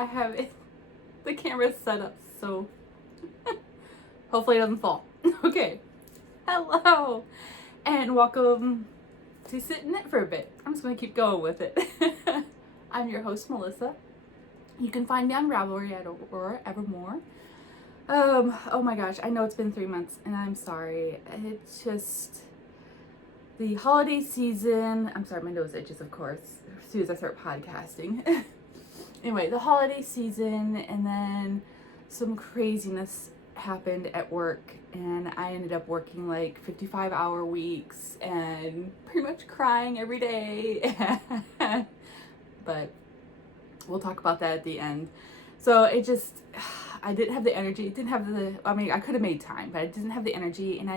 I have it, the camera's set up, so hopefully it doesn't fall. Okay, hello, and welcome to Sit and Knit for a bit. I'm just gonna keep going with it. I'm your host, Melissa. You can find me on Ravelry at Aurora Evermore. Oh my gosh, I know it's been 3 months, and I'm sorry. It's just the holiday season. I'm sorry, my nose itches, of course, as soon as I start podcasting. Anyway, the holiday season, and then some craziness happened at work, and I ended up working like 55-hour weeks and pretty much crying every day. But we'll talk about that at the end. So it just, I didn't have the energy, I could have made time, but I didn't have the energy, and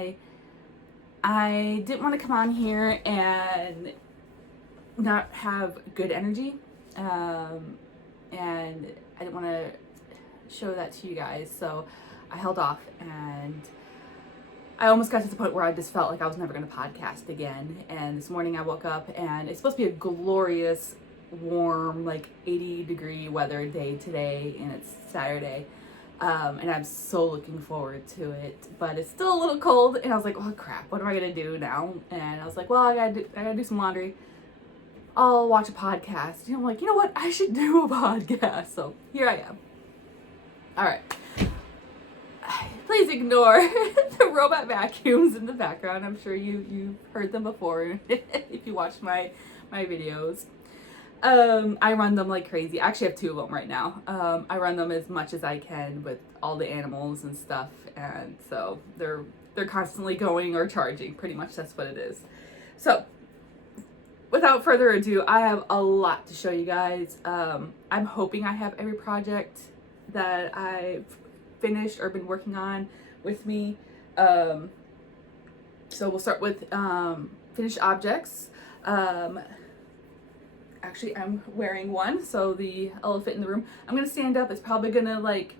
I didn't want to come on here and not have good energy. And I didn't want to show that to you guys, so I held off, and I almost got to the point where I just felt like I was never going to podcast again. And this morning I woke up, and it's supposed to be a glorious, warm, like 80-degree weather day today, and it's Saturday. And I'm so looking forward to it, but it's still a little cold, and I was like, oh crap, what am I gonna do now? And I was like, well, I gotta do some laundry. I'll watch a podcast. I'm like, you know what? I should do a podcast. So here I am. All right. Please ignore the robot vacuums in the background. I'm sure you've heard them before if you watch my videos. I run them like crazy. I actually have 2 of them right now. I run them as much as I can with all the animals and stuff, and so they're constantly going or charging. Pretty much that's what it is. So without further ado, I have a lot to show you guys. I'm hoping I have every project that I've finished or been working on with me. So we'll start with finished objects. Actually, I'm wearing one, so the elephant in the room. I'm gonna stand up. It's probably gonna like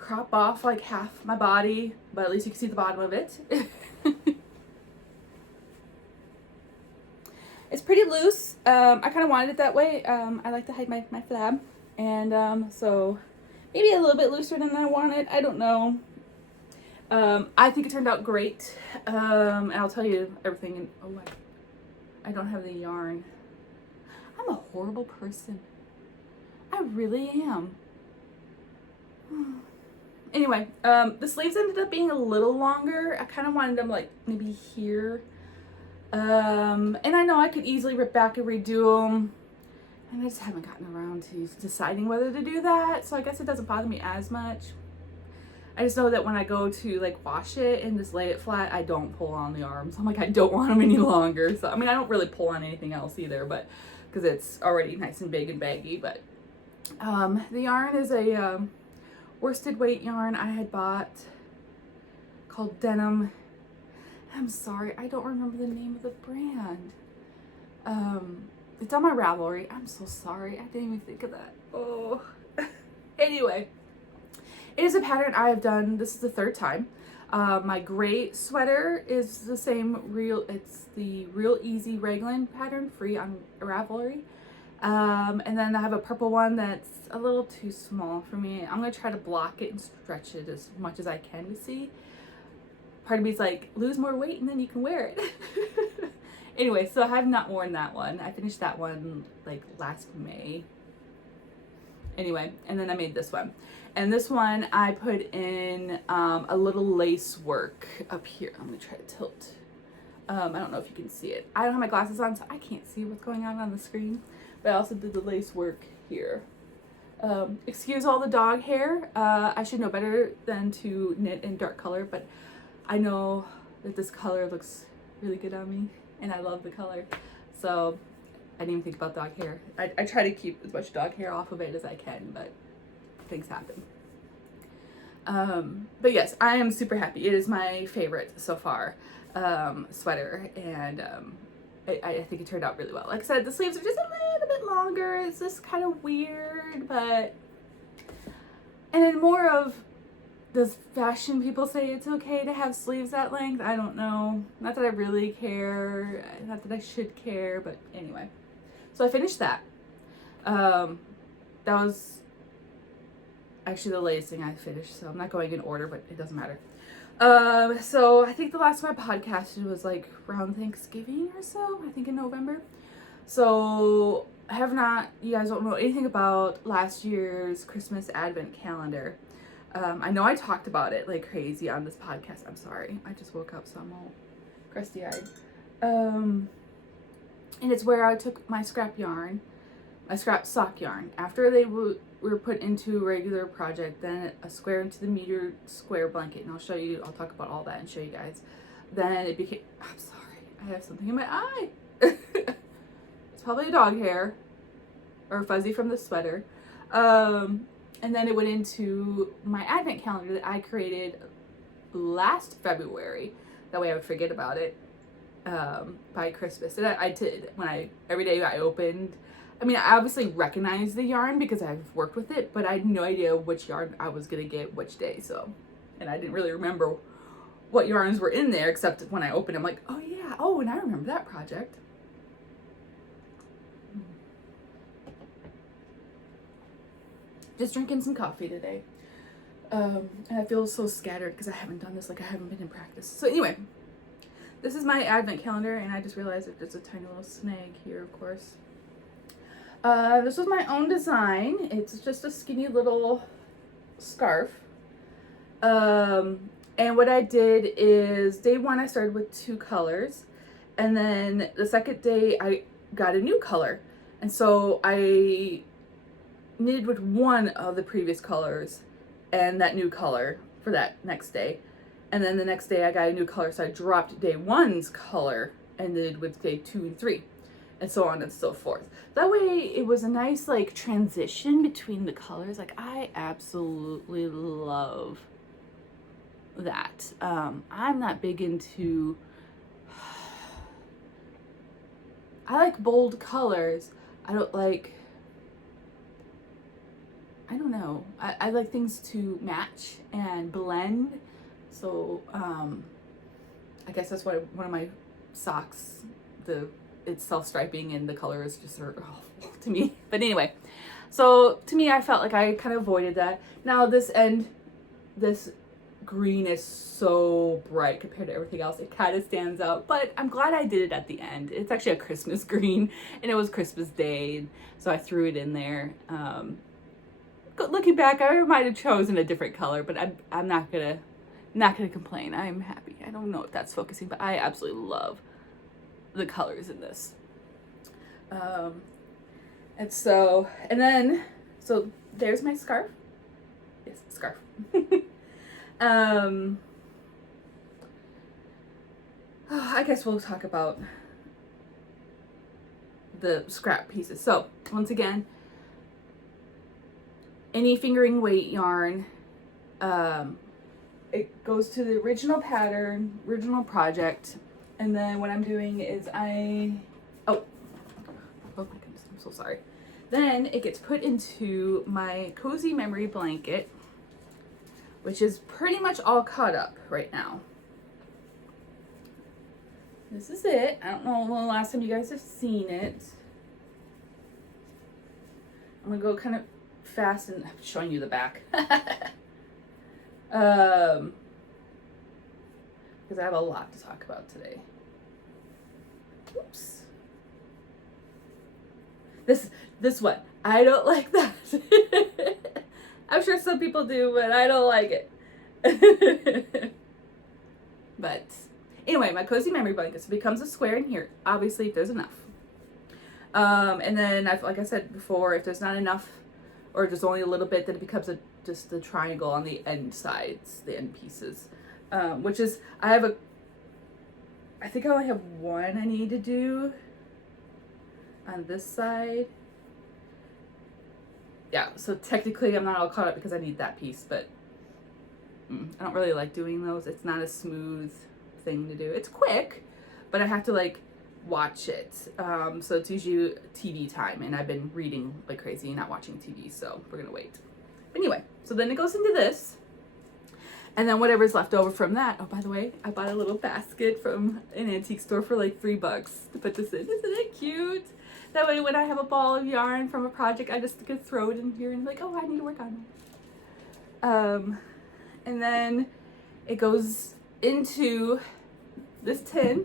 crop off like half my body, but at least you can see the bottom of it. It's pretty loose. I kind of wanted it that way. I like to hide my flab, and so maybe a little bit looser than I wanted. I don't know. I think it turned out great, and I'll tell you everything. I don't have the yarn. I'm a horrible person. I really am. Anyway, the sleeves ended up being a little longer. I kind of wanted them like maybe here. And I know I could easily rip back and redo them, and I just haven't gotten around to deciding whether to do that, so I guess it doesn't bother me as much. I just know that when I go to like wash it and just lay it flat, I don't pull on the arms. I'm like, I don't want them any longer. So I mean, I don't really pull on anything else either, but because it's already nice and big and baggy. But the yarn is a worsted weight yarn I had bought called Denim. I'm sorry, I don't remember the name of the brand. It's on my Ravelry. I'm so sorry, I didn't even think of that. Oh. Anyway, it is a pattern I have done. This is the 3rd time. My gray sweater is the same it's the Real Easy Raglan pattern, free on Ravelry. And then I have a purple one that's a little too small for me. I'm gonna try to block it and stretch it as much as I can to see. Part of me is like, lose more weight and then you can wear it. Anyway, so I have not worn that one. I finished that one like last May. Anyway, and then I made this one. And this one I put in a little lace work up here. I'm gonna try to tilt. I don't know if you can see it. I don't have my glasses on, so I can't see what's going on the screen. But I also did the lace work here. Excuse all the dog hair. I should know better than to knit in dark color, but I know that this color looks really good on me, and I love the color. So I didn't even think about dog hair. I try to keep as much dog hair off of it as I can, but things happen. But yes, I am super happy. It is my favorite so far sweater, and I think it turned out really well. Like I said, the sleeves are just a little bit longer. It's just kind of weird, but and then more of, does fashion people say it's okay to have sleeves that length? I don't know. Not that I really care. Not that I should care, but anyway. So I finished that. That was actually the latest thing I finished, so I'm not going in order, but it doesn't matter. So I think the last time I podcasted was like around Thanksgiving or so, I think in November. So I have not, you guys don't know anything about last year's Christmas Advent calendar. I know I talked about it like crazy on this podcast. I'm sorry. I just woke up, so I'm all crusty-eyed. And it's where I took my scrap yarn, my scrap sock yarn. After they were put into a regular project, then a square into the meter square blanket. And I'll show you, I'll talk about all that and show you guys. Then it became, I'm sorry, I have something in my eye. It's probably dog hair or fuzzy from the sweater. And then it went into my advent calendar that I created last February. That way I would forget about it by Christmas. And I did. Every day I opened, I mean, I obviously recognized the yarn because I've worked with it, but I had no idea which yarn I was going to get which day. So, and I didn't really remember what yarns were in there, except when I opened, I'm like, oh yeah, oh, and I remember that project. Just drinking some coffee today. And I feel so scattered because I haven't done this, like I haven't been in practice. So anyway, this is my advent calendar, and I just realized that there's a tiny little snag here, of course. This was my own design. It's just a skinny little scarf. And what I did is day one, I started with 2 colors. And then the second day I got a new color. And so I knitted with one of the previous colors and that new color for that next day. And then the next day I got a new color. So I dropped day 1's color and knitted with day 2 and 3. And so on and so forth. That way it was a nice like transition between the colors. Like I absolutely love that. I'm not big into, I like bold colors. I don't know. I like things to match and blend. So I guess that's why one of my socks, it's self-striping and the color is just sort of to me. But anyway, so to me, I felt like I kind of avoided that. Now this green is so bright compared to everything else. It kind of stands out, but I'm glad I did it at the end. It's actually a Christmas green, and it was Christmas Day, so I threw it in there. Looking back, I might have chosen a different color, but I'm not gonna complain. I'm happy. I don't know if that's focusing, but I absolutely love the colors in this. So there's my scarf. Yes, scarf. I guess we'll talk about the scrap pieces. So once again, any fingering weight yarn, it goes to the original pattern, original project, and then what I'm doing is oh my goodness, I'm so sorry. Then it gets put into my cozy memory blanket, which is pretty much all cut up right now. This is it. I don't know when the last time you guys have seen it. I'm gonna go kind of fast and I'm showing you the back. Because I have a lot to talk about today. Oops. This one. I don't like that. I'm sure some people do, but I don't like it. But anyway, my cozy memory blanket. So it becomes a square in here. Obviously, if there's enough. And then, like I said before, if there's not enough, or just only a little bit, then it becomes just a triangle on the end sides, the end pieces. Which is, I think I only have one I need to do on this side. Yeah, so technically I'm not all caught up because I need that piece, but I don't really like doing those. It's not a smooth thing to do. It's quick, but I have to like watch it. So it's usually TV time, and I've been reading like crazy and not watching TV, so we're gonna wait. But anyway, so then it goes into this, and then whatever's left over from that. Oh, by the way, I bought a little basket from an antique store for like $3 to put this in. Isn't it cute? That way when I have a ball of yarn from a project, I just could throw it in here and like, oh, I need to work on it. And then it goes into this tin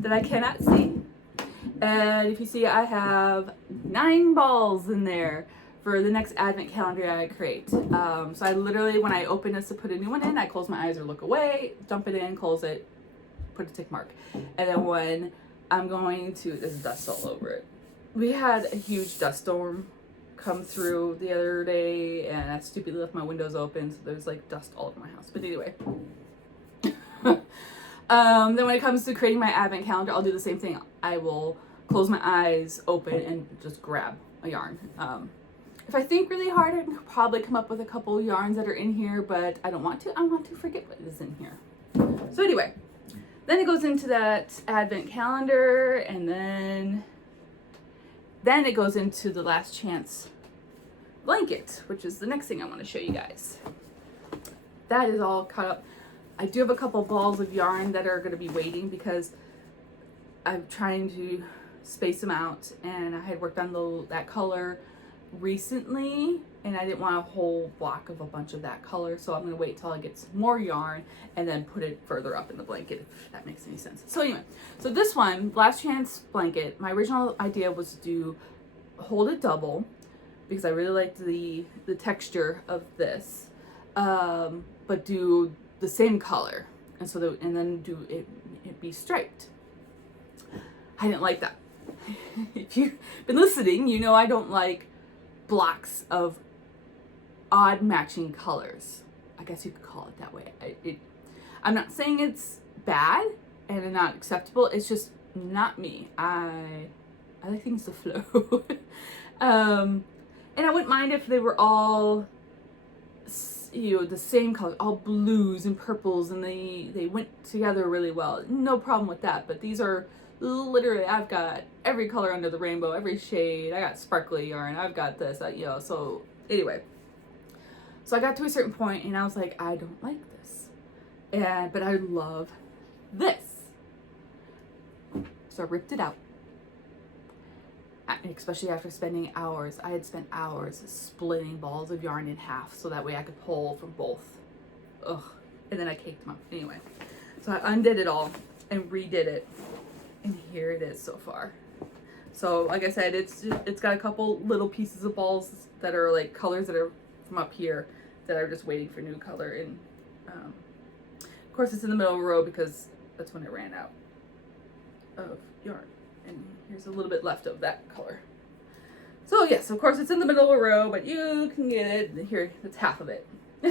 that I cannot see. And if you see, I have 9 balls in there for the next advent calendar I create. So I literally, when I open this to put a new one in, I close my eyes or look away, dump it in, close it, put a tick mark. And then when I'm going to, there's dust all over it. We had a huge dust storm come through the other day, and I stupidly left my windows open, so there's like dust all over my house. But anyway. Then when it comes to creating my advent calendar, I'll do the same thing. I will close my eyes, open, and just grab a yarn. If I think really hard, I can probably come up with a couple yarns that are in here, but I don't want to. I want to forget what is in here. So anyway, then it goes into that advent calendar, and then it goes into the last chance blanket, which is the next thing I want to show you guys. That is all cut up. I do have a couple balls of yarn that are going to be waiting because I'm trying to space them out, and I had worked on that color recently, and I didn't want a whole block of a bunch of that color, so I'm going to wait till I get some more yarn and then put it further up in the blanket, if that makes any sense. So anyway, so this one, last chance blanket, my original idea was to hold it double because I really liked the texture of this, but do the same color, and so and then do it be striped. I didn't like that. If you've been listening, you know I don't like blocks of odd matching colors. I guess you could call it that way. I'm not saying it's bad and not acceptable. It's just not me. I like things to flow. And I wouldn't mind if they were all, you know, the same color, all blues and purples, and they went together really well. No problem with that. But these are literally, I've got every color under the rainbow, every shade. I got sparkly yarn. I've got this, you know. So anyway, so I got to a certain point, and I was like, I don't like this, but I love this. So I ripped it out. Especially after spending hours. I had spent hours splitting balls of yarn in half so that way I could pull from both. Ugh. And then I caked them up. Anyway, so I undid it all and redid it. And here it is so far. So like I said, it's got a couple little pieces of balls that are like colors that are from up here that are just waiting for new color. And of course it's in the middle of a row because that's when I ran out of yarn. And here's a little bit left of that color. So yes, of course it's in the middle of a row, but you can get it. Here, that's half of it. The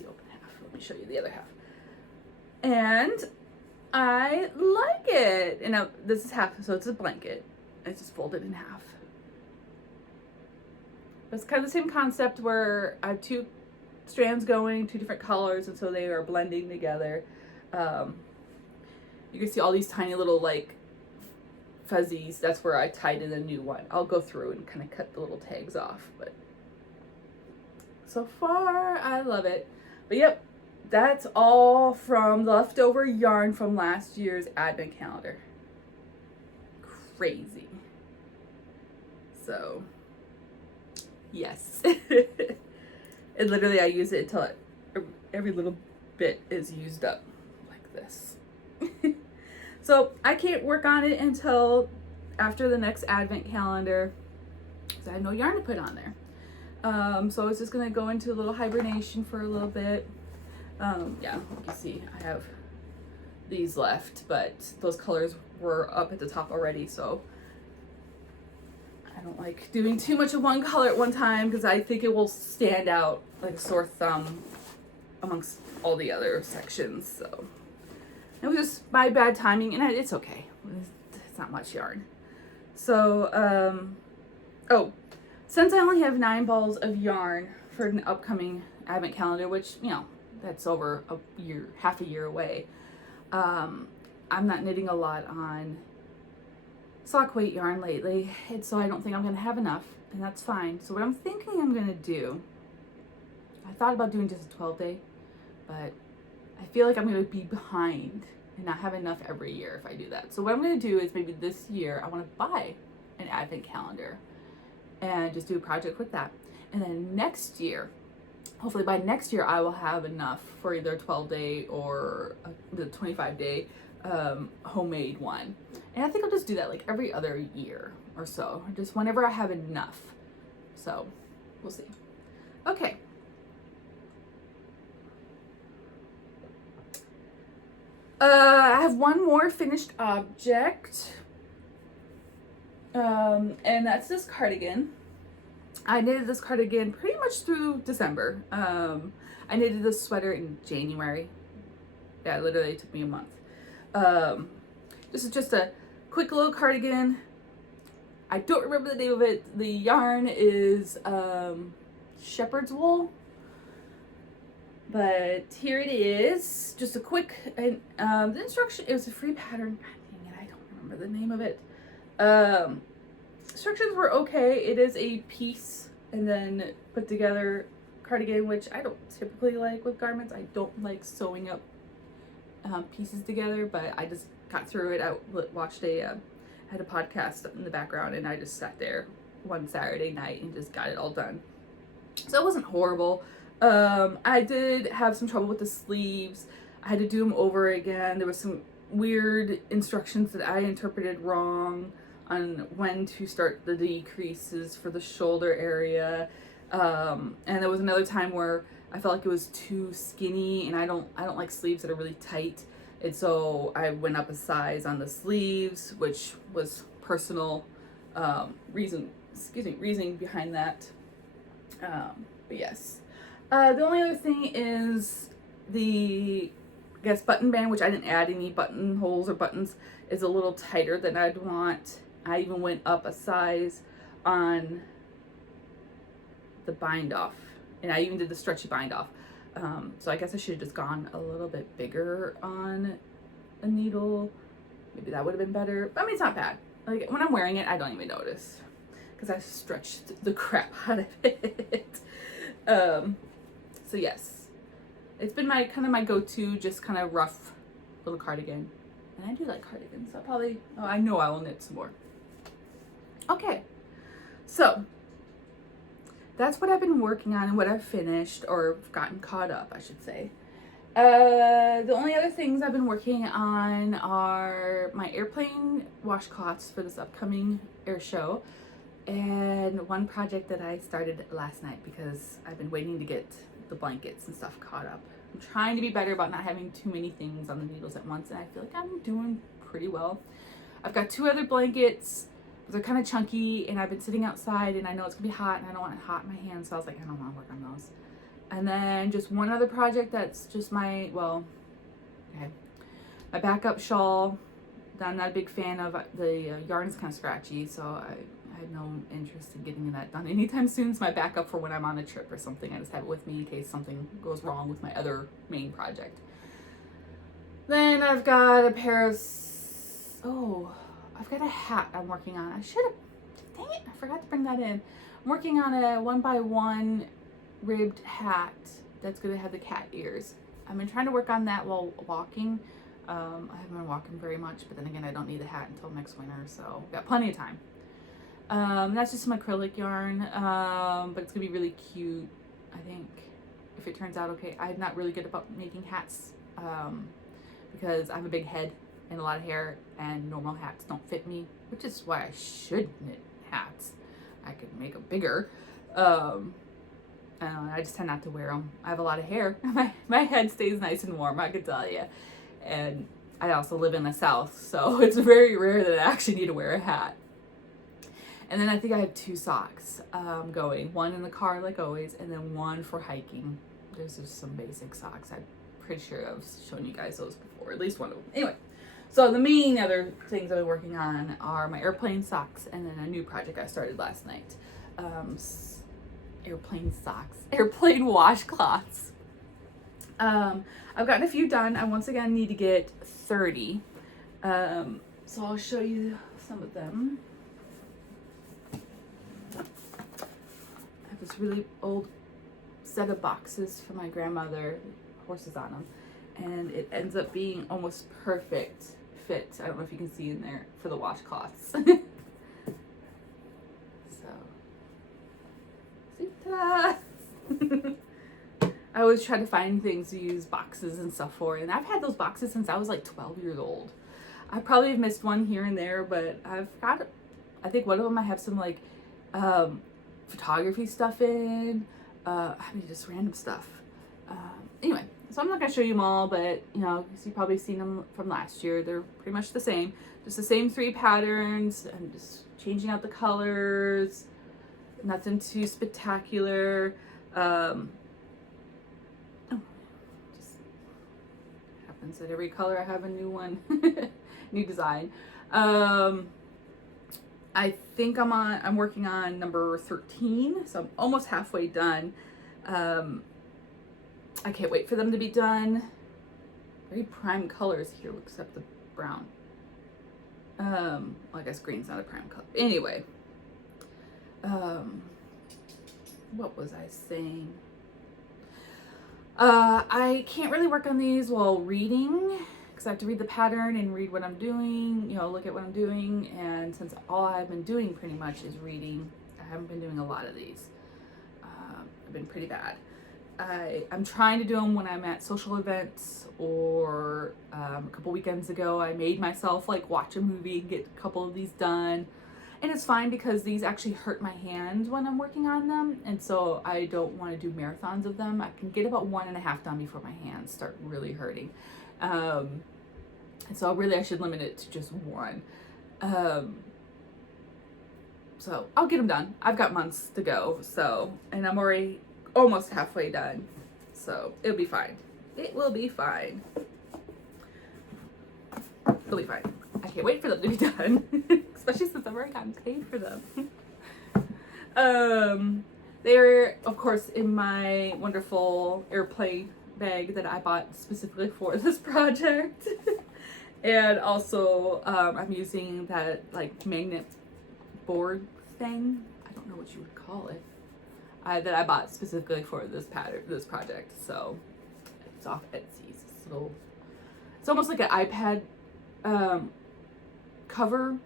open half. Let me show you the other half. And I like it. And now this is half, so it's a blanket. It's just folded in half. It's kind of the same concept where I have 2 strands going, 2 different colors, and so they are blending together. You can see all these tiny little like fuzzies. That's where I tied in a new one. I'll go through and kind of cut the little tags off, but so far I love it. But yep, that's all from the leftover yarn from last year's advent calendar. Crazy. So yes. And literally I use it until every little bit is used up like this. So I can't work on it until after the next advent calendar because I have no yarn to put on there. So it's just going to go into a little hibernation for a little bit. Yeah, you can see I have these left, but those colors were up at the top already, so I don't like doing too much of one color at one time because I think it will stand out like a sore thumb amongst all the other sections. So it was just my bad timing, and it's okay. It's not much yarn. So, oh, since I only have 9 balls of yarn for an upcoming advent calendar, which, you know, that's over a year, half a year away, I'm not knitting a lot on sock weight yarn lately, and so I don't think I'm going to have enough, and that's fine. So what I'm thinking I'm going to do, I thought about doing just a 12-day, but I feel like I'm going to be behind and not have enough every year if I do that. So what I'm going to do is maybe this year I want to buy an advent calendar and just do a project with that. And then next year hopefully by next year I will have enough for either a 12-day or the 25-day homemade one. And I think I'll just do that like every other year or so, just whenever I have enough. So we'll see. Okay. I have one more finished object, and that's this cardigan. I knitted this cardigan pretty much through December. I knitted this sweater in January. Yeah, it literally took me a month. This is just a quick little cardigan. I don't remember the name of it. The yarn is shepherd's wool. But here it is. Just a quick, the instruction, it was a free pattern. God dang it, I don't remember the name of it. Instructions were okay. It is a piece and then put together cardigan, which I don't typically like with garments. I don't like sewing up pieces together, but I just got through it. I watched had a podcast in the background, and I just sat there one Saturday night and just got it all done. So it wasn't horrible. I did have some trouble with the sleeves. I had to do them over again. There was some weird instructions that I interpreted wrong on when to start the decreases for the shoulder area. And there was another time where I felt like it was too skinny, and I don't like sleeves that are really tight. And so I went up a size on the sleeves, which was personal reasoning behind that. But yes. The only other thing is the, I guess, button band, which I didn't add any buttonholes or buttons, is a little tighter than I'd want. I even went up a size on the bind off, and I even did the stretchy bind off. So I guess I should have just gone a little bit bigger on a needle. Maybe that would have been better. I mean, it's not bad. Like, when I'm wearing it, I don't even notice because I stretched the crap out of it. So yes, it's been my kind of my go-to, just kind of rough little cardigan. And I do like cardigans, so I know I will knit some more. Okay, so that's what I've been working on and what I've finished, or gotten caught up, I should say. The only other things I've been working on are my airplane washcloths for this upcoming air show, and one project that I started last night because I've been waiting to get the blankets and stuff caught up. I'm trying to be better about not having too many things on the needles at once, and I feel like I'm doing pretty well. I've got 2 other blankets. They're kind of chunky, and I've been sitting outside, and I know it's gonna be hot, and I don't want it hot in my hands, so I was like, I don't want to work on those. And then just one other project that's just my backup shawl that I'm not a big fan of. The yarn is kind of scratchy, so I had no interest in getting that done anytime soon. It's my backup for when I'm on a trip or something. I just have it with me in case something goes wrong with my other main project. Then I've got a pair of, I've got a hat I'm working on. Dang it, I forgot to bring that in. I'm working on a 1x1 ribbed hat that's gonna have the cat ears. I've been trying to work on that while walking. I haven't been walking very much, but then again, I don't need the hat until next winter, so got plenty of time. That's just some acrylic yarn, but it's gonna be really cute, I think, if it turns out okay. I'm not really good about making hats, because I have a big head and a lot of hair, and normal hats don't fit me, which is why I should knit hats. I could make them bigger. I just tend not to wear them. I have a lot of hair. My head stays nice and warm, I can tell you. And I also live in the South, so it's very rare that I actually need to wear a hat. And then I think I have 2 socks going. One in the car, like always, and then one for hiking. There's just some basic socks. I'm pretty sure I've shown you guys those before, at least one of them. Anyway, so the main other things I've been working on are my airplane socks, and then a new project I started last night. Airplane socks, airplane washcloths. I've gotten a few done. I once again need to get 30. So I'll show you some of them. I have this really old set of boxes from my grandmother, horses on them, and it ends up being almost perfect fit. I don't know if you can see in there for the washcloths. So, see, ta-da! always try to find things to use boxes and stuff for, and I've had those boxes since I was like 12 years old. I probably have missed one here and there, but I've got, I think one of them I have some like photography stuff in, I mean just random stuff. Anyway, so I'm not gonna show you them all, but you know, you've probably seen them from last year. They're pretty much the same, just the same 3 patterns. I'm just changing out the colors, nothing too spectacular. Just happens that every color I have a new one, new design. I think I'm working on number 13, so I'm almost halfway done. I can't wait for them to be done. Very prime colors here, except the brown. Well, I guess green's not a prime color. Anyway, what was I saying? I can't really work on these while reading, because I have to read the pattern and read what I'm doing, you know, look at what I'm doing. And since all I've been doing pretty much is reading, I haven't been doing a lot of these. I've been pretty bad. I'm trying to do them when I'm at social events, or a couple weekends ago I made myself like watch a movie and get a couple of these done. And it's fine because these actually hurt my hands when I'm working on them, and so I don't want to do marathons of them. I can get about 1.5 done before my hands start really hurting. And so really I should limit it to just one. So I'll get them done. I've got months to go, so, and I'm already almost halfway done, so it'll be fine. It will be fine. It'll be fine. I can't wait for them to be done, especially since I've already gotten paid for them. They're of course in my wonderful airplane bag that I bought specifically for this project. And also I'm using that like magnet board thing. I don't know what you would call it. That I bought specifically for this this project. So it's off Etsy. So it's almost like an iPad cover,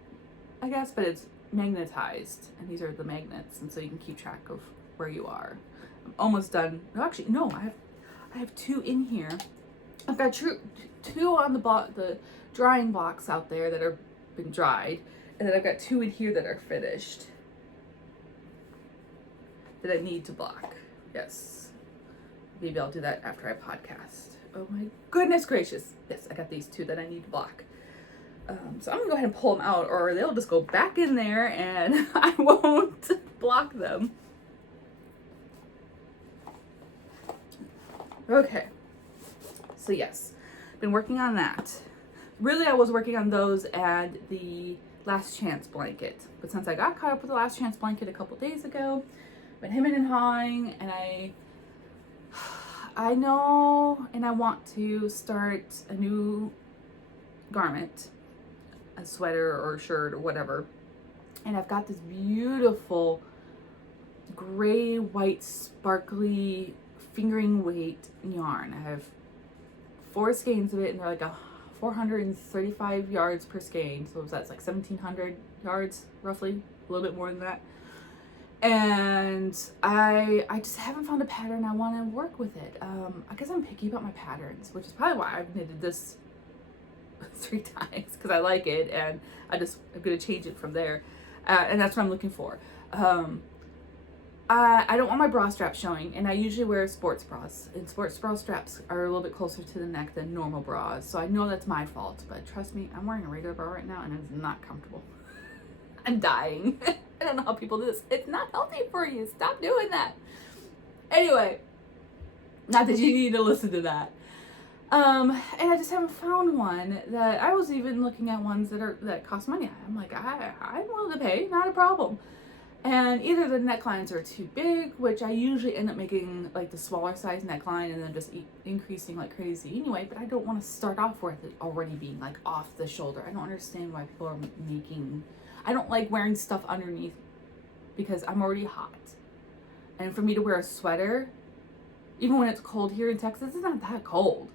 I guess, but it's magnetized, and these are the magnets, and so you can keep track of where you are. I'm almost done. No, actually, no, I have 2 in here. I've got 2 on the drying box out there that are been dried, and then I've got 2 in here that are finished, that I need to block. Yes. Maybe I'll do that after I podcast. Oh my goodness gracious. Yes, I got these 2 that I need to block. So I'm gonna go ahead and pull them out, or they'll just go back in there and I won't block them. Okay. So yes, been working on that. Really, I was working on those and the Last Chance blanket. But since I got caught up with the Last Chance blanket a couple days ago, been hemming and hawing, and I know, and I want to start a new garment, a sweater or shirt or whatever. And I've got this beautiful gray, white, sparkly fingering weight yarn. I have 4 skeins of it, and they're like 435 yards per skein. So that's like 1,700 yards, roughly, a little bit more than that. And I just haven't found a pattern I want to work with it. I guess I'm picky about my patterns, which is probably why I've knitted this 3 times, because I like it, and I'm going to change it from there. And that's what I'm looking for. I don't want my bra strap showing, and I usually wear sports bras, and sports bra straps are a little bit closer to the neck than normal bras, so I know that's my fault, but trust me, I'm wearing a regular bra right now, and it's not comfortable. I'm dying. I don't know how people do this. It's not healthy for you. Stop doing that. Anyway, not that you need to listen to that. And I just haven't found one that I was even looking at ones that cost money. I'm like, I'm willing to pay, not a problem. And either the necklines are too big, which I usually end up making like the smaller size neckline and then just increasing like crazy anyway, but I don't want to start off with it already being like off the shoulder. I don't understand why people are making, I don't like wearing stuff underneath because I'm already hot. And for me to wear a sweater, even when it's cold here in Texas, it's not that cold.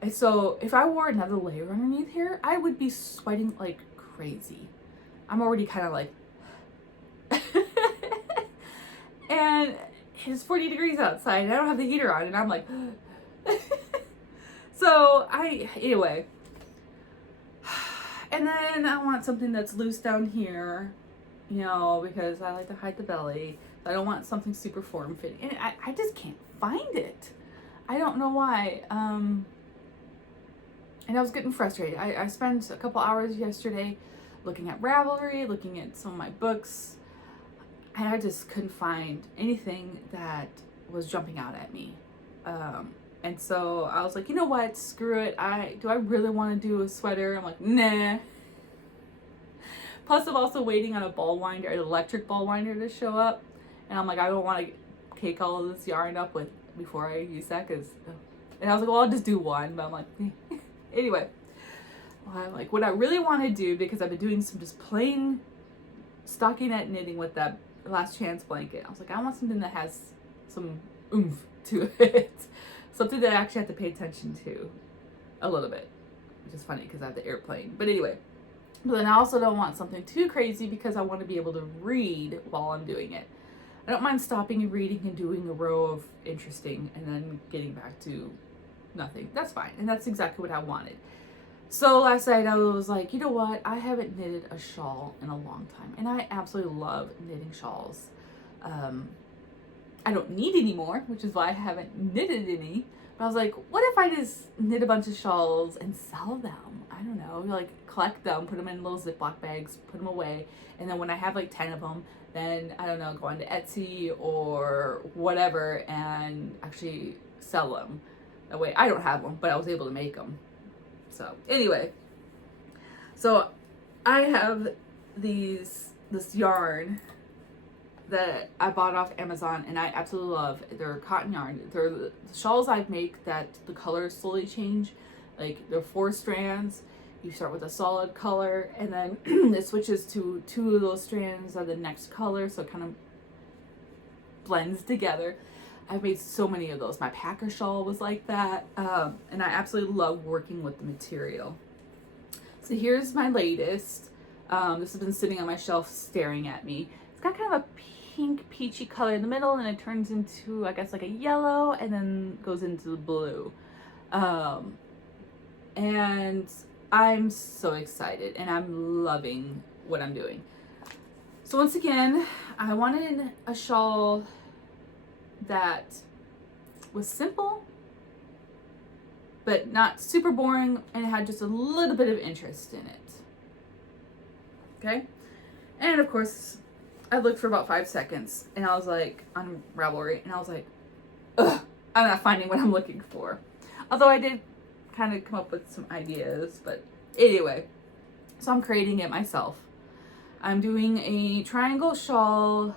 And so if I wore another layer underneath here, I would be sweating like crazy. I'm already kind of like, and it's 40 degrees outside and I don't have the heater on, and I'm like, so anyway. And then I want something that's loose down here, you know, because I like to hide the belly. I don't want something super form fitting, and I just can't find it. I don't know why. And I was getting frustrated. I spent a couple hours yesterday looking at Ravelry, looking at some of my books, and I just couldn't find anything that was jumping out at me. And so I was like, you know what? Screw it. Do I really want to do a sweater? I'm like, nah. Plus, I'm also waiting on a ball winder, an electric ball winder to show up. And I'm like, I don't want to cake all of this yarn up before I use that. And I was like, well, I'll just do one. But I'm like, anyway. Well, I'm like, what I really want to do, because I've been doing some just plain stockinette knitting with that Last Chance blanket. I was like, I want something that has some oomph to it. Something that I actually have to pay attention to a little bit, which is funny because I have the airplane. But anyway, but then I also don't want something too crazy because I want to be able to read while I'm doing it. I don't mind stopping and reading and doing a row of interesting and then getting back to nothing. That's fine. And that's exactly what I wanted. So last night I was like, you know what? I haven't knitted a shawl in a long time. And I absolutely love knitting shawls. I don't need any more, which is why I haven't knitted any. But I was like, what if I just knit a bunch of shawls and sell them? I don't know, like collect them, put them in little Ziploc bags, put them away. And then when I have like 10 of them, then I don't know, go on to Etsy or whatever and actually sell them. That way I don't have them, but I was able to make them. So anyway, so I have this yarn that I bought off Amazon and I absolutely love. They're cotton yarn. They're the shawls I make that the colors slowly change. Like they're 4 strands. You start with a solid color and then it switches to 2 of those strands of the next color, so it kind of blends together. I've made so many of those. My Packer shawl was like that, and I absolutely love working with the material. So here's my latest. This has been sitting on my shelf staring at me. It's got kind of a pink peachy color in the middle, and it turns into, I guess, like a yellow and then goes into the blue. And I'm so excited and I'm loving what I'm doing. So once again, I wanted a shawl that was simple but not super boring and it had just a little bit of interest in it. Okay? And of course, I looked for about 5 seconds and I was like on Ravelry and I was like, ugh, I'm not finding what I'm looking for. Although I did kind of come up with some ideas, but anyway, so I'm creating it myself. I'm doing a triangle shawl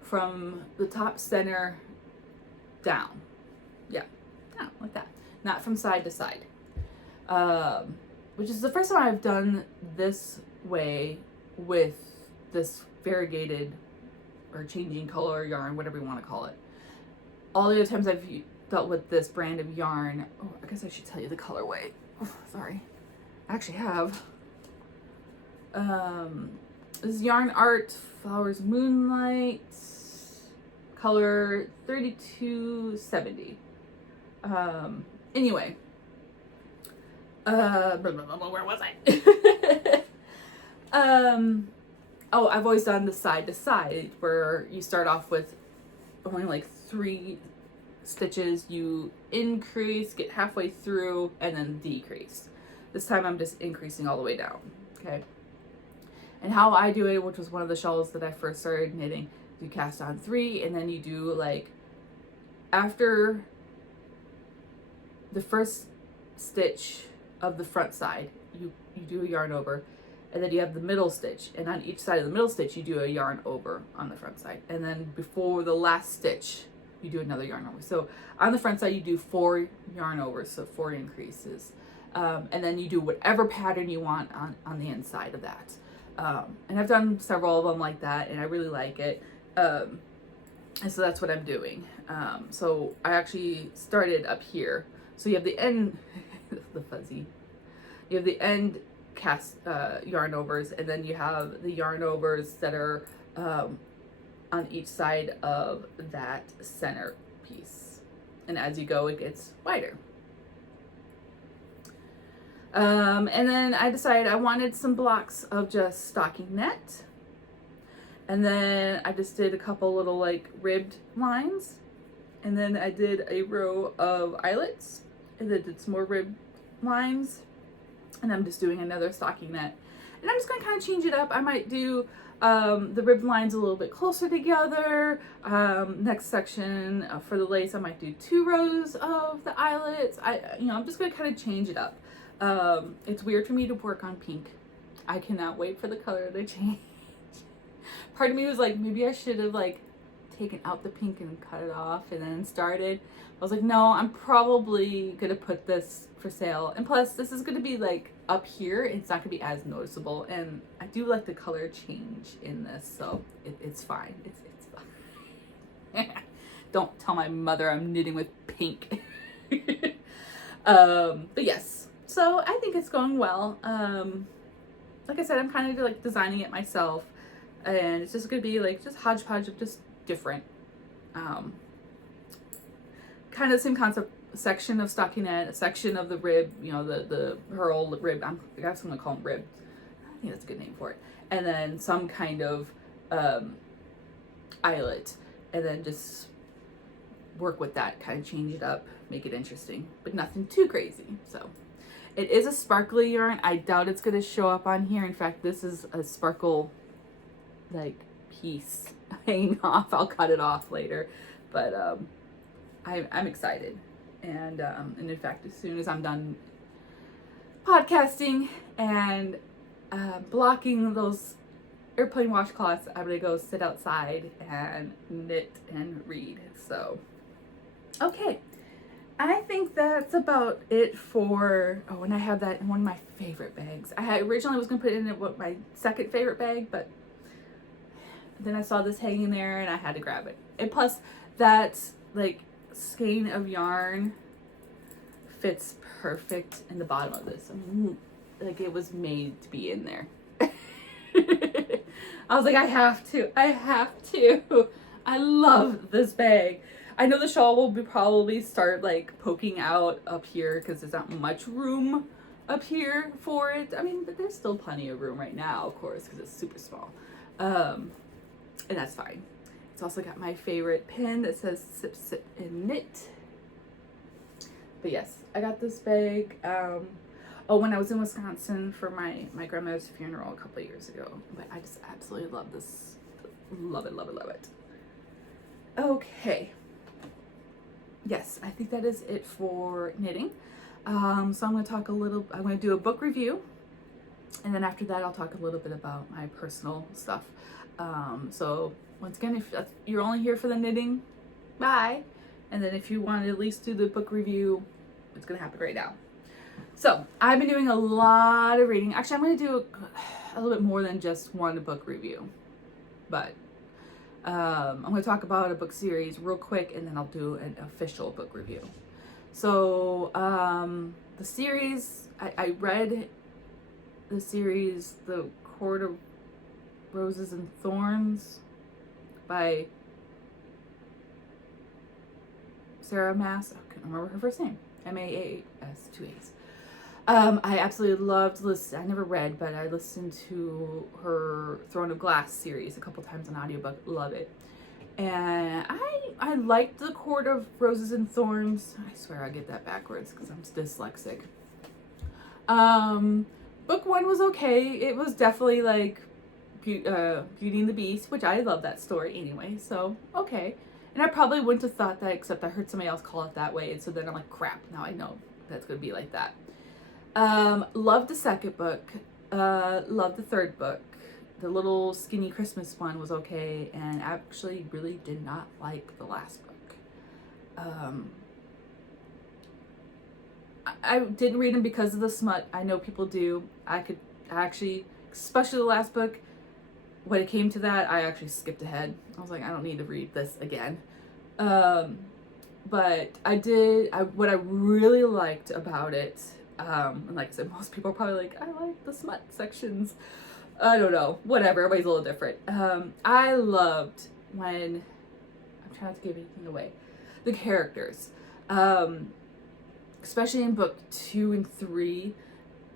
from the top center down. Yeah, down like that. Not from side to side. Which is the first time I've done this way with this variegated or changing color yarn, whatever you want to call it. All the other times I've dealt with this brand of yarn, oh, I guess I should tell you the colorway. Oh, sorry. I actually have. This is Yarn Art Flowers Moonlight, color 3270. Anyway, where was I? Oh, I've always done the side to side where you start off with only like 3 stitches, you increase, get halfway through, and then decrease. This time I'm just increasing all the way down, okay? And how I do it, which was one of the shawls that I first started knitting, you cast on 3 and then you do like, after the first stitch of the front side, you do a yarn over, and then you have the middle stitch, and on each side of the middle stitch you do a yarn over on the front side, and then before the last stitch you do another yarn over. So on the front side you do 4 yarn overs, so 4 increases, and then you do whatever pattern you want on the inside of that. And I've done several of them like that and I really like it, and so that's what I'm doing. So I actually started up here, so you have the end the fuzzy, you have the end cast yarn overs, and then you have the yarn overs that are on each side of that center piece. And as you go, it gets wider. And then I decided I wanted some blocks of just stockinette. And then I just did a couple little like ribbed lines. And then I did a row of eyelets. And then did some more ribbed lines. And I'm just doing another stockinette. And I'm just going to kind of change it up. I might do the ribbed lines a little bit closer together. Next section for the lace, I might do 2 rows of the eyelets. I'm just going to kind of change it up. It's weird for me to work on pink. I cannot wait for the color to change. Part of me was like, maybe I should have like taken out the pink and cut it off and then started. I was like, no, I'm probably gonna put this for sale. And plus, this is gonna be like up here. It's not gonna be as noticeable. And I do like the color change in this, so it's fine. It's fine. Don't tell my mother I'm knitting with pink. But yes, so I think it's going well. Like I said, I'm kind of like designing it myself, and it's just gonna be like just hodgepodge of just different, kind of the same concept. A section of stockinette, a section of the rib, the purl rib. I guess I'm gonna call them rib. I think that's a good name for it. And then some kind of eyelet, and then just work with that, kind of change it up, make it interesting, but nothing too crazy. So it is a sparkly yarn. I doubt it's gonna show up on here. In fact, this is a sparkle like piece hanging off. I'll cut it off later, but I'm excited. And in fact, as soon as I'm done podcasting and blocking those airplane washcloths, I'm gonna go sit outside and knit and read. So, okay. I think that's about it for, and I have that in one of my favorite bags. I originally was gonna put it in my second favorite bag, but then I saw this hanging there and I had to grab it. And plus, that like skein of yarn fits perfect in the bottom of this. Like it was made to be in there. I was like, I have to. I love this bag. I know the shawl will probably start like poking out up here because there's not much room up here for it. I mean, but there's still plenty of room right now, of course, because it's super small. And that's fine. It's also got my favorite pin that says Sip, Sip, and Knit. But yes, I got this bag. When I was in Wisconsin for my grandmother's funeral a couple of years ago. But I just absolutely love this. Love it, love it, love it. Okay. Yes, I think that is it for knitting. So I'm going to do a book review. And then after that, I'll talk a little bit about my personal stuff. So once again, if you're only here for the knitting, bye. And then if you want to at least do the book review, it's going to happen right now. So I've been doing a lot of reading. Actually, I'm going to do a little bit more than just one book review. But I'm going to talk about a book series real quick, and then I'll do an official book review. So the series, I read the series, The Court of Roses and Thorns by Sarah Maas. I couldn't remember her first name. M-A-A-S, 2 A's. I absolutely loved I never read, but I listened to her Throne of Glass series a couple times on audiobook. Love it. And I liked The Court of Roses and Thorns. I swear I get that backwards because I'm dyslexic. Book 1 was okay. It was definitely like Beauty and the Beast, which I love that story anyway, so okay. And I probably wouldn't have thought that, except I heard somebody else call it that way, and so then I'm like, crap, now I know that's gonna be like that. Loved the second book. Loved the third book. The little skinny Christmas one was okay, and actually really did not like the last book. I didn't read them because of the smut. I know people do. I actually, especially the last book, when it came to that, I actually skipped ahead. I was like, I don't need to read this again. But what I really liked about it, and like I said, most people are probably like, I like the smut sections. I don't know, whatever, everybody's a little different. I loved when, I'm trying not to give anything away, the characters, especially in book 2 and 3,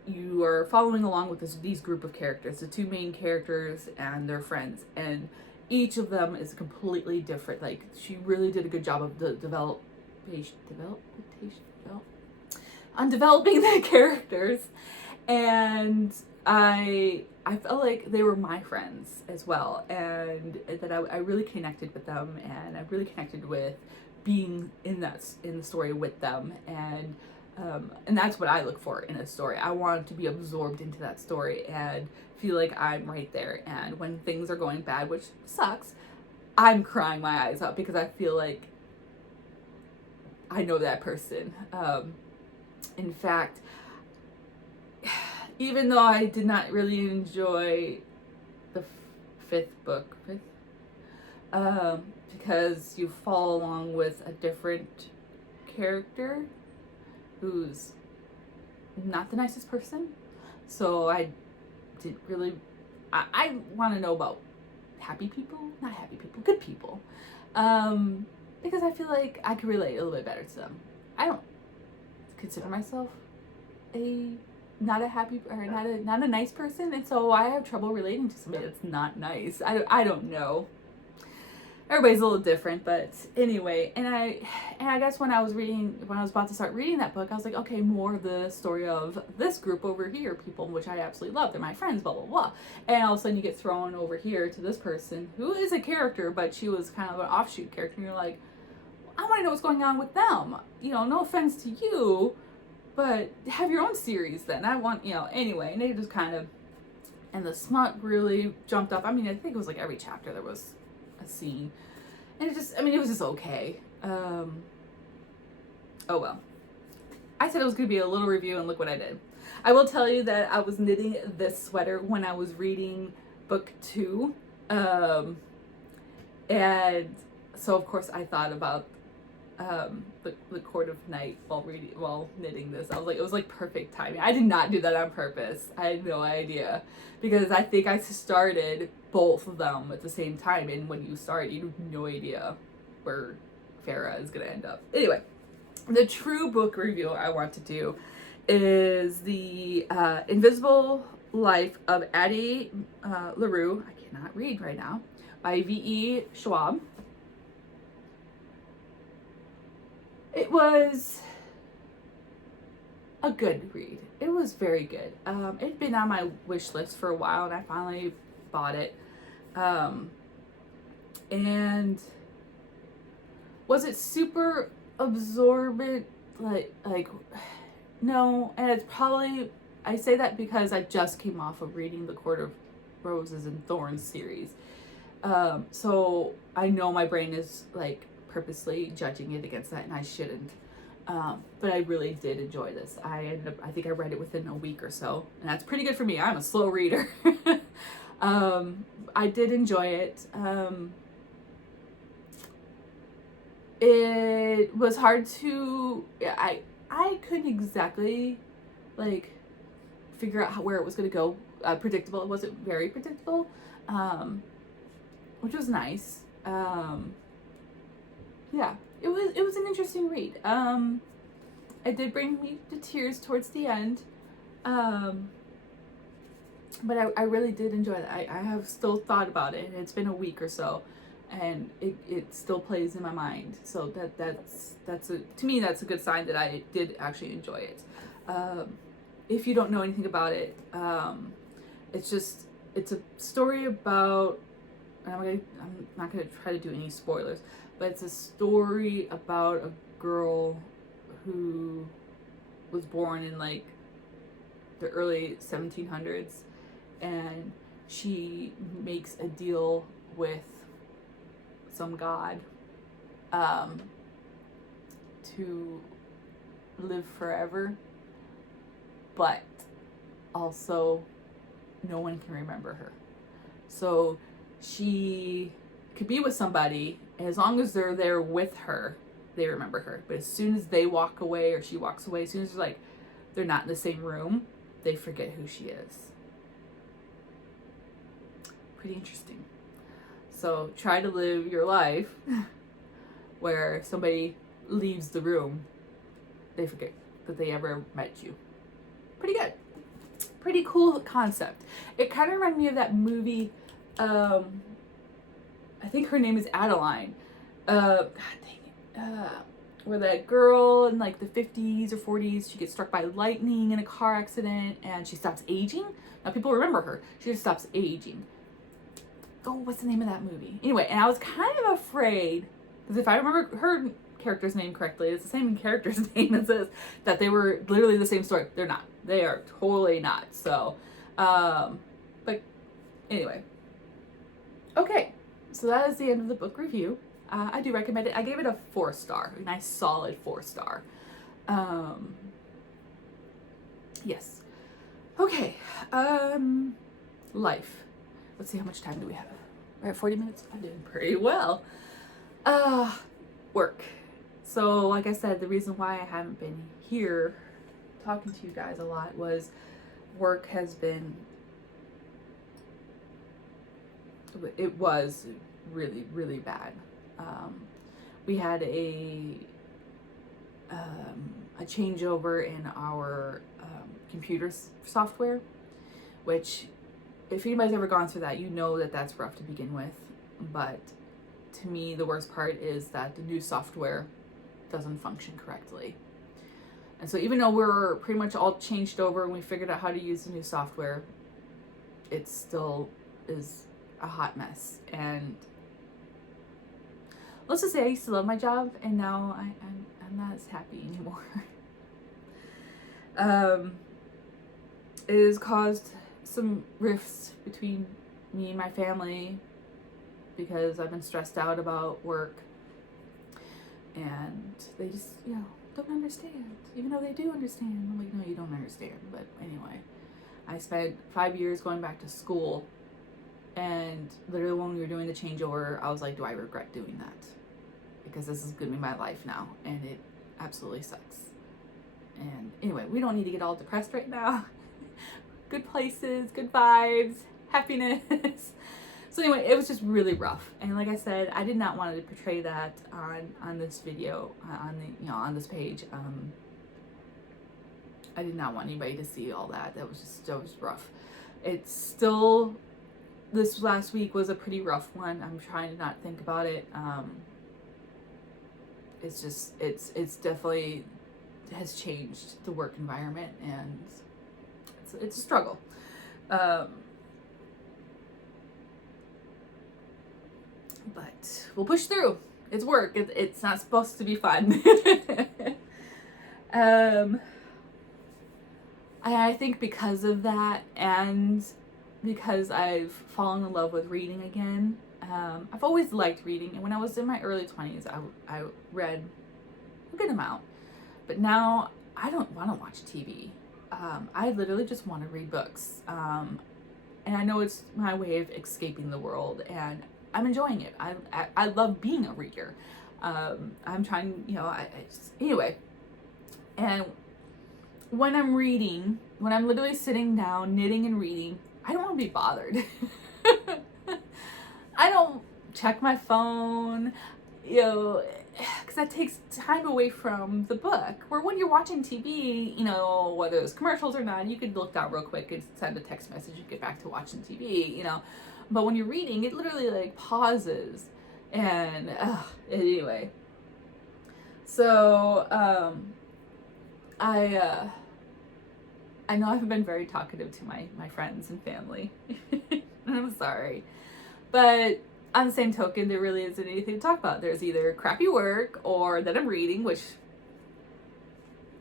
you are following along with these group of characters, the 2 main characters and their friends, and each of them is completely different. Like, she really did a good job of developing the characters, and I felt like they were my friends as well, and that I really connected with them, and I really connected with being in the story with them, and that's what I look for in a story. I want to be absorbed into that story and feel like I'm right there. And when things are going bad, which sucks, I'm crying my eyes out because I feel like I know that person. In fact, even though I did not really enjoy the 5th book, because you follow along with a different character who's not the nicest person. So I didn't really, I want to know about good people. Because I feel like I could relate a little bit better to them. I don't consider myself not a nice person, and so I have trouble relating to somebody that's not nice. I don't know. Everybody's a little different, but anyway, and I guess when I was about to start reading that book, I was like, okay, more of the story of this group over here, people which I absolutely love. They're my friends, blah, blah, blah. And all of a sudden you get thrown over here to this person who is a character, but she was kind of an offshoot character, and you're like, I want to know what's going on with them. You know, no offense to you, but have your own series then. I want, anyway, and they just kind of, and the smut really jumped up. I mean, I think it was like every chapter there was a scene, and it was just okay. Oh well. I said it was going to be a little review, and look what I did. I will tell you that I was knitting this sweater when I was reading book 2, and so of course I thought about the Court of Night while knitting this. I was like, it was like perfect timing. I did not do that on purpose. I had no idea, because I think I started both of them at the same time, and when you start, you have no idea where Farah is gonna end up. Anyway, the true book review I want to do is the Invisible Life of Addie LaRue. I cannot read right now, by V.E. Schwab. It was a good read. It was very good. It'd been on my wish list for a while, and I finally bought it. And was it super absorbent? Like no, and it's probably, I say that because I just came off of reading the Court of Roses and Thorns series. So I know my brain is like purposely judging it against that, and I shouldn't. But I really did enjoy this. I think I read it within a week or so, and that's pretty good for me. I'm a slow reader. I did enjoy it. It was hard to, I couldn't exactly like figure out where it was going to go. Predictable. It wasn't very predictable, which was nice. Yeah, it was an interesting read. It did bring me to tears towards the end. But I really did enjoy it. I have still thought about it, and it's been a week or so, and it still plays in my mind. So to me that's a good sign that I did actually enjoy it. If you don't know anything about it, it's a story about, and I'm not gonna try to do any spoilers, but it's a story about a girl who was born in like the early 1700s, and she makes a deal with some god to live forever, but also no one can remember her. So she could be with somebody, and as long as they're there with her, they remember her. But as soon as they walk away, or she walks away, as soon as they're not in the same room, they forget who she is. Pretty interesting. So try to live your life where if somebody leaves the room, they forget that they ever met you. Pretty good. Pretty cool concept. It kind of reminded me of that movie, I think her name is Adeline. God dang it. Where that girl in like the 50s or 40s, she gets struck by lightning in a car accident and she stops aging. Now people remember her. She just stops aging. Oh, what's the name of that movie? Anyway, and I was kind of afraid, because if I remember her character's name correctly, it's the same character's name as this, that they were literally the same story. They're not. They are totally not. So, but anyway. Okay, so that is the end of the book review. I do recommend it. I gave it a 4-star, a nice solid 4-star. Yes. Okay. Life. Let's see, how much time do we have? We're at 40 minutes. I'm doing pretty well. Work. So, like I said, the reason why I haven't been here talking to you guys a lot was work has been, it was really, really bad. We had a changeover in our computer software, which, if anybody's ever gone through that, you know that that's rough to begin with. But to me, the worst part is that the new software doesn't function correctly. And so even though we're pretty much all changed over and we figured out how to use the new software, it still is a hot mess. And let's just say I used to love my job, and now I'm not as happy anymore. It has caused some rifts between me and my family because I've been stressed out about work, and they just, don't understand, even though they do understand. I'm like, no, you don't understand. But anyway, I spent 5 years going back to school, and literally when we were doing the changeover, I was like, do I regret doing that? Because this is gonna be my life now, and it absolutely sucks. And anyway, we don't need to get all depressed right now. Good places, good vibes, happiness. So anyway, it was just really rough. And like I said, I did not want to portray that on this video, on this page. I did not want anybody to see all that. That was rough. It's still, this last week was a pretty rough one. I'm trying to not think about it. It's just, it's definitely has changed the work environment, and it's a struggle. But we'll push through. It's work. It's not supposed to be fun. I think because of that, and because I've fallen in love with reading again, I've always liked reading, and when I was in my early 20s, I read a good amount. But now I don't want to watch TV. I literally just want to read books. And I know it's my way of escaping the world, and I'm enjoying it. I love being a reader. I'm trying, anyway. And when I'm reading, when I'm literally sitting down, knitting and reading, I don't want to be bothered. I don't check my phone, because that takes time away from the book. Where when you're watching TV, whether it's commercials or not, you could look down real quick and send a text message and get back to watching TV, But when you're reading, it literally pauses. And anyway. So I know I've been very talkative to my friends and family. I'm sorry. But on the same token, there really isn't anything to talk about. There's either crappy work or that I'm reading, which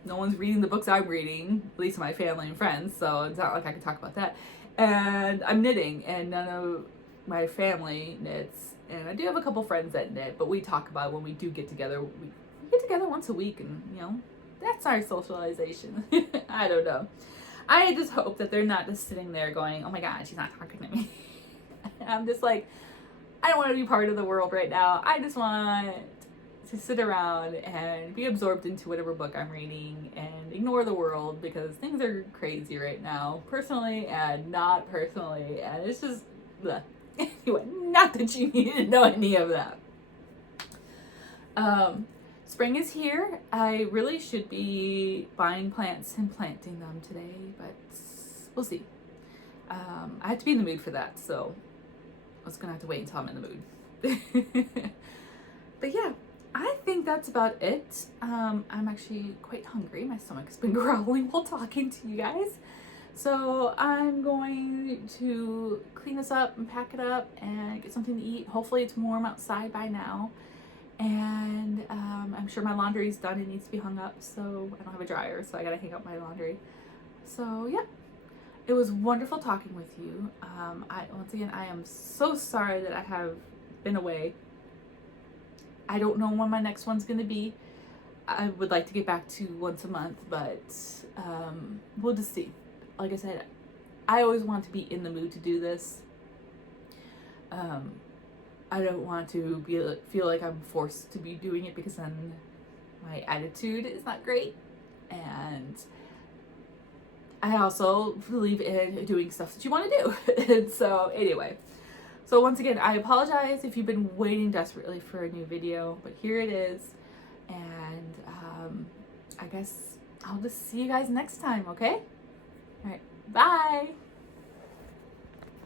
no one's reading the books I'm reading, at least my family and friends, so it's not like I can talk about that. And I'm knitting, and none of my family knits. And I do have a couple friends that knit, but we talk about when we do get together. We get together once a week, and, that's our socialization. I don't know. I just hope that they're not just sitting there going, oh my God, she's not talking to me. I'm just like, I don't want to be part of the world right now. I just want to sit around and be absorbed into whatever book I'm reading and ignore the world, because things are crazy right now, personally and not personally, and it's just bleh. Anyway, not that you need to know any of that. Spring is here. I really should be buying plants and planting them today, but we'll see. I have to be in the mood for that, so I was gonna have to wait until I'm in the mood. But yeah, I think that's about it. I'm actually quite hungry. My stomach has been growling while talking to you guys. So I'm going to clean this up and pack it up and get something to eat. Hopefully it's warm outside by now. And I'm sure my laundry's done. It needs to be hung up, so I don't have a dryer, so I gotta hang up my laundry. So yeah, it was wonderful talking with you. Once again, I am so sorry that I have been away. I don't know when my next one's gonna be. I would like to get back to once a month, but we'll just see. Like I said, I always want to be in the mood to do this. I don't want to feel like I'm forced to be doing it, because then my attitude is not great. And I also believe in doing stuff that you want to do. And so anyway, so once again, I apologize if you've been waiting desperately for a new video, but here it is. And I guess I'll just see you guys next time, okay? All right, bye.